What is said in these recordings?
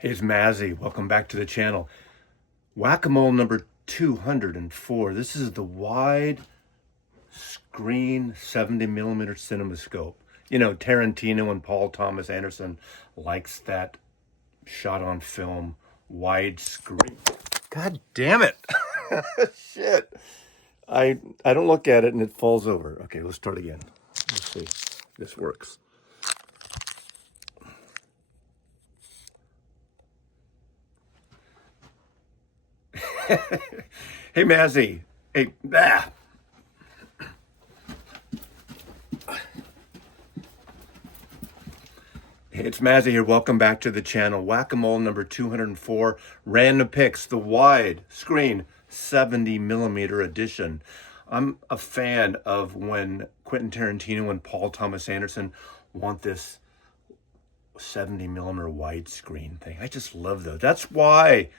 Hey, it's Mazzy. Welcome back to the channel. Whack-a-mole number 204. This is the wide screen 70mm Cinemascope. You know, Tarantino and Paul Thomas Anderson likes that shot on film wide screen. God damn it. Shit. I don't look at it and it falls over. Okay, let's start again. Let's see if this works. Hey, Mazzy. Hey, It's Mazzy here. Welcome back to the channel. Whack-a-mole number 204. Random picks, the wide screen 70mm edition. I'm a fan of when Quentin Tarantino and Paul Thomas Anderson want this 70mm widescreen thing. I just love those. That's why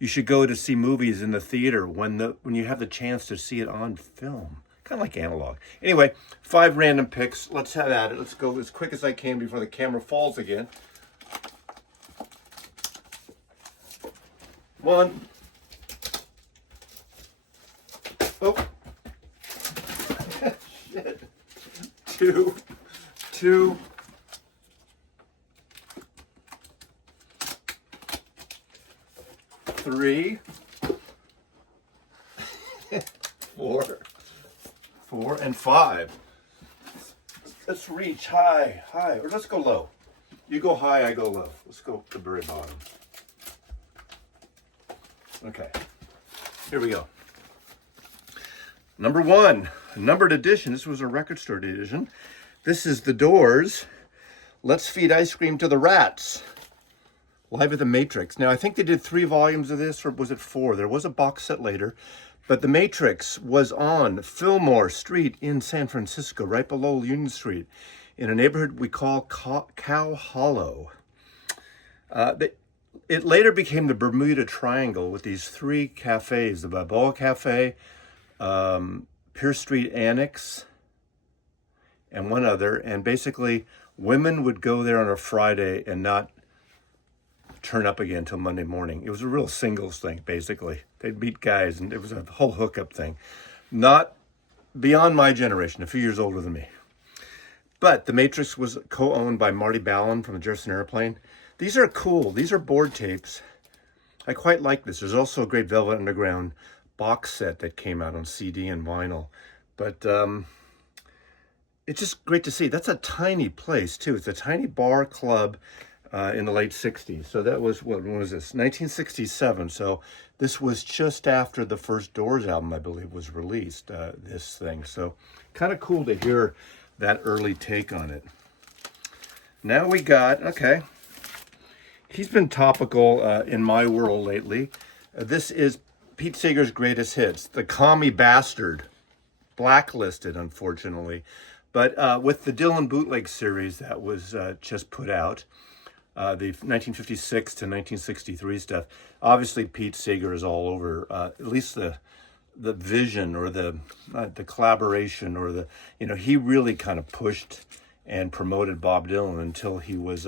you should go to see movies in the theater when you have the chance to see it on film. Kind of like analog. Anyway, 5 random picks. Let's have at it. Let's go as quick as I can before the camera falls again. 1. Oh. Shit. 2. 3. 4 and 5. Let's reach high, or let's go low. You go high, I go low. Let's go to the very bottom. Okay, here we go. Number 1, a numbered edition. This was a record store edition. This is The Doors. Let's Feed Ice Cream to the Rats. Live at the Matrix. Now, I think they did 3 volumes of this, or was it 4? There was a box set later. But the Matrix was on Fillmore Street in San Francisco, right below Union Street, in a neighborhood we call Cow Hollow. It later became the Bermuda Triangle with these 3 cafes, the Balboa Cafe, Pierce Street Annex, and one other. And basically, women would go there on a Friday and not turn up again till Monday morning. It was a real singles thing, basically. They'd meet guys, and it was a whole hookup thing. Not beyond my generation, a few years older than me. But The Matrix was co-owned by Marty Ballin from the Jefferson Airplane. These are cool. These are board tapes. I quite like this. There's also a great Velvet Underground box set that came out on CD and vinyl. But it's just great to see. That's a tiny place, too. It's a tiny bar club in the late 60s. So that was, when was this? 1967. So this was just after the first Doors album, I believe, was released, this thing. So kind of cool to hear that early take on it. Now we got, okay, he's been topical in my world lately. This is Pete Seeger's greatest hits, The Commie Bastard. Blacklisted, unfortunately. But with the Dylan Bootleg series that was just put out, the 1956 to 1963 stuff. Obviously, Pete Seeger is all over. At least the vision or the collaboration or the, he really kind of pushed and promoted Bob Dylan until he was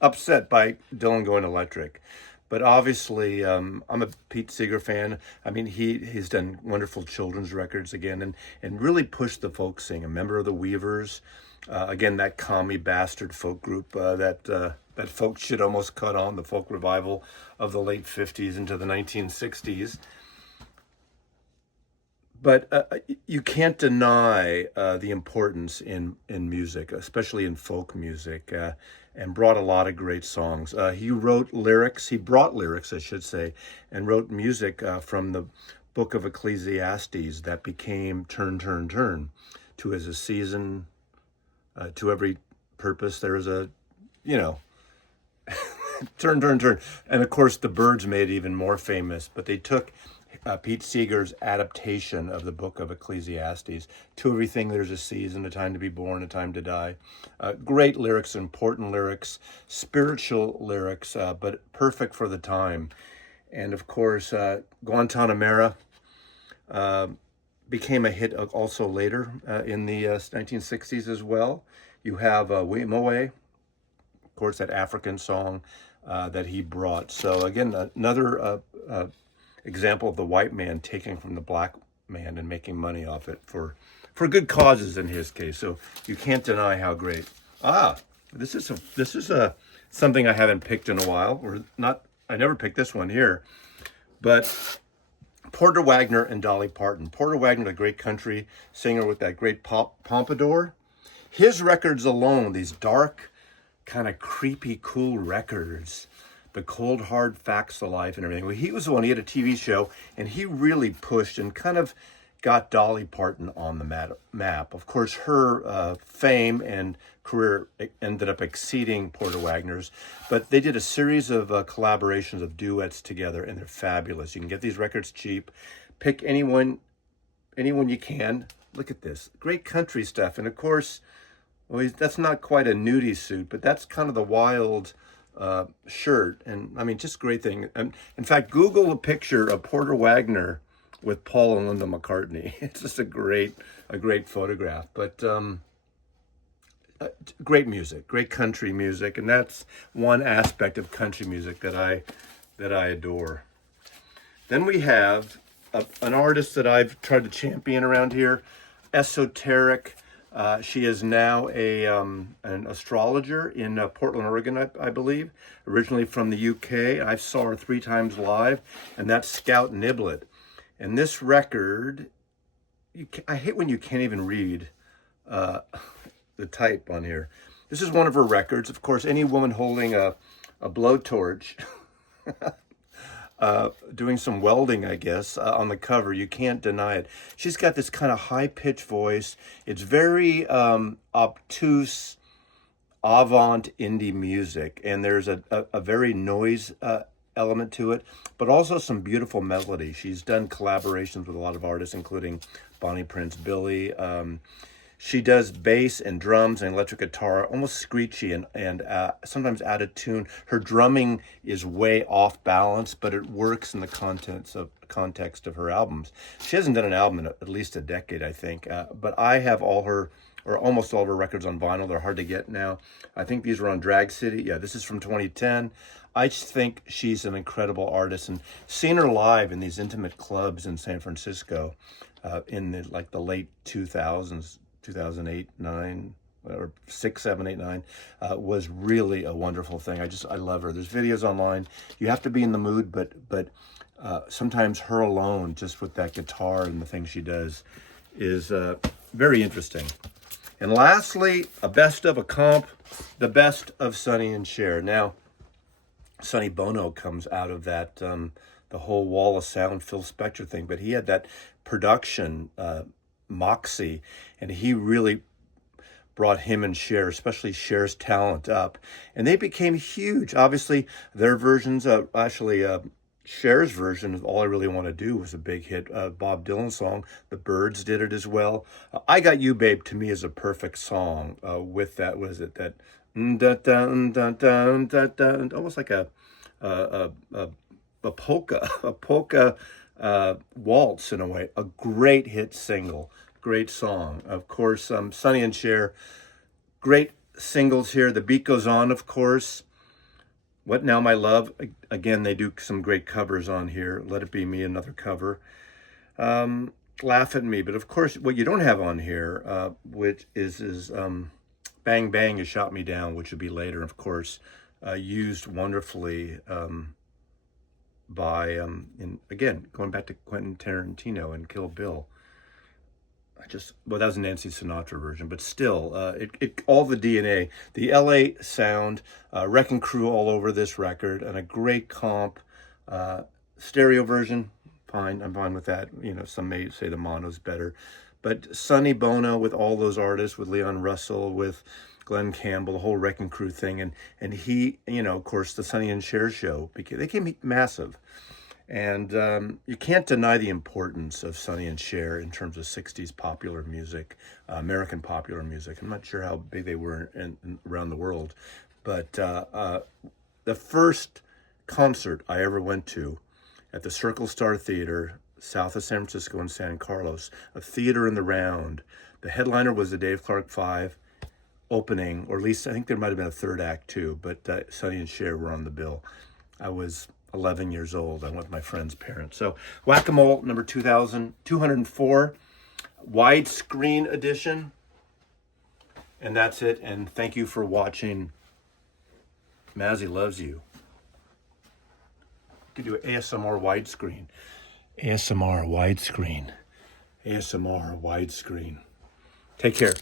upset by Dylan going electric. But obviously, I'm a Pete Seeger fan. I mean, he's done wonderful children's records again, and really pushed the folk sing. A member of the Weavers. Again, that commie bastard folk group that folk shit almost caught on, the folk revival of the late 50s into the 1960s. But you can't deny the importance in music, especially in folk music, and brought a lot of great songs. He brought lyrics, I should say, and wrote music from the book of Ecclesiastes that became Turn, Turn, Turn. Two is a season, to every purpose there is a, turn, turn, turn. And of course the Byrds made it even more famous, but they took Pete Seeger's adaptation of the book of Ecclesiastes. To everything there's a season, a time to be born, a time to die. Great lyrics, important lyrics, spiritual lyrics, but perfect for the time. And of course, Guantanamera became a hit also later in the 1960s as well. You have Wimoe, of course, that African song that he brought. So again, another example of the white man taking from the black man and making money off it for good causes in his case. So you can't deny how great. This is something I haven't picked in a while, or not. I never picked this one here, but Porter Wagoner and Dolly Parton. Porter Wagoner, the great country singer with that great pompadour. His records alone, these dark, kind of creepy, cool records, the cold, hard facts of life and everything. Well, he was the one, he had a TV show, and he really pushed and kind of got Dolly Parton on the map. Of course, her fame and career ended up exceeding Porter Wagoner's, but they did a series of collaborations of duets together, and they're fabulous. You can get these records cheap. Pick anyone you can. Look at this. Great country stuff. And of course, well, that's not quite a nudie suit, but that's kind of the wild shirt. And I mean, just great thing. And in fact, Google a picture of Porter Wagoner with Paul and Linda McCartney. It's just a great photograph. But great music, great country music, and that's one aspect of country music that I adore. Then we have an artist that I've tried to champion around here, Esoteric. She is now an astrologer in Portland, Oregon, I believe, originally from the UK. I saw her 3 times live, and that's Scout Niblett. And this record, I hate when you can't even read the type on here. This is one of her records. Of course, any woman holding a blowtorch, doing some welding, I guess, on the cover, you can't deny it. She's got this kind of high-pitched voice. It's very obtuse, avant indie music, and there's a very noise element to it, but also some beautiful melody. She's done collaborations with a lot of artists, including Bonnie Prince Billy. She does bass and drums and electric guitar, almost screechy and sometimes out of tune. Her drumming is way off balance, but it works in the context of her albums. She hasn't done an album in at least a decade, I think. But I have almost all of her records on vinyl. They're hard to get now. I think these were on Drag City. Yeah, this is from 2010. I just think she's an incredible artist, and seeing her live in these intimate clubs in San Francisco in the late 2000s, 2008, 9, or 6, 7, 8, 9, was really a wonderful thing. I love her. There's videos online. You have to be in the mood, but sometimes her alone, just with that guitar and the things she does, is very interesting. And lastly, a best of a comp, the best of Sonny and Cher. Now, Sonny Bono comes out of that, the whole Wall of Sound, Phil Spector thing, but he had that production moxie, and he really brought him and Cher, especially Cher's talent up, and they became huge. Obviously, their versions of Cher's version of All I Really Want to Do was a big hit. Bob Dylan song, The Byrds did it as well. I Got You, Babe, to me is a perfect song with that, what is it, that almost like a polka waltz in a way. A great hit single, great song. Of course, Sonny and Cher, great singles here. The Beat Goes On, of course. What Now My Love, again, they do some great covers on here. Let It Be Me, another cover. Laugh at Me, but of course, what you don't have on here, which is Bang Bang, You Shot Me Down, which would be later, of course, used wonderfully by, again, going back to Quentin Tarantino and Kill Bill. That was a Nancy Sinatra version, but still, all the DNA, the LA sound, Wrecking Crew all over this record, and a great comp. Stereo version, fine, I'm fine with that. Some may say the mono's better. But Sonny Bono with all those artists, with Leon Russell, with Glenn Campbell, the whole Wrecking Crew thing, and he, of course, the Sonny and Cher show, they became massive. And you can't deny the importance of Sonny and Cher in terms of 60s popular music, American popular music. I'm not sure how big they were around the world, but the first concert I ever went to at the Circle Star Theater, south of San Francisco in San Carlos, a theater in the Round. The headliner was the Dave Clark 5. opening, or at least I think there might have been a third act too, but Sonny and Cher were on the bill. I was 11 years old. I went with my friend's parents. So Whack-A-Mole number 2,204, widescreen edition. And that's it. And thank you for watching. Mazzy loves you. You could do ASMR widescreen. ASMR widescreen. ASMR widescreen. Take care.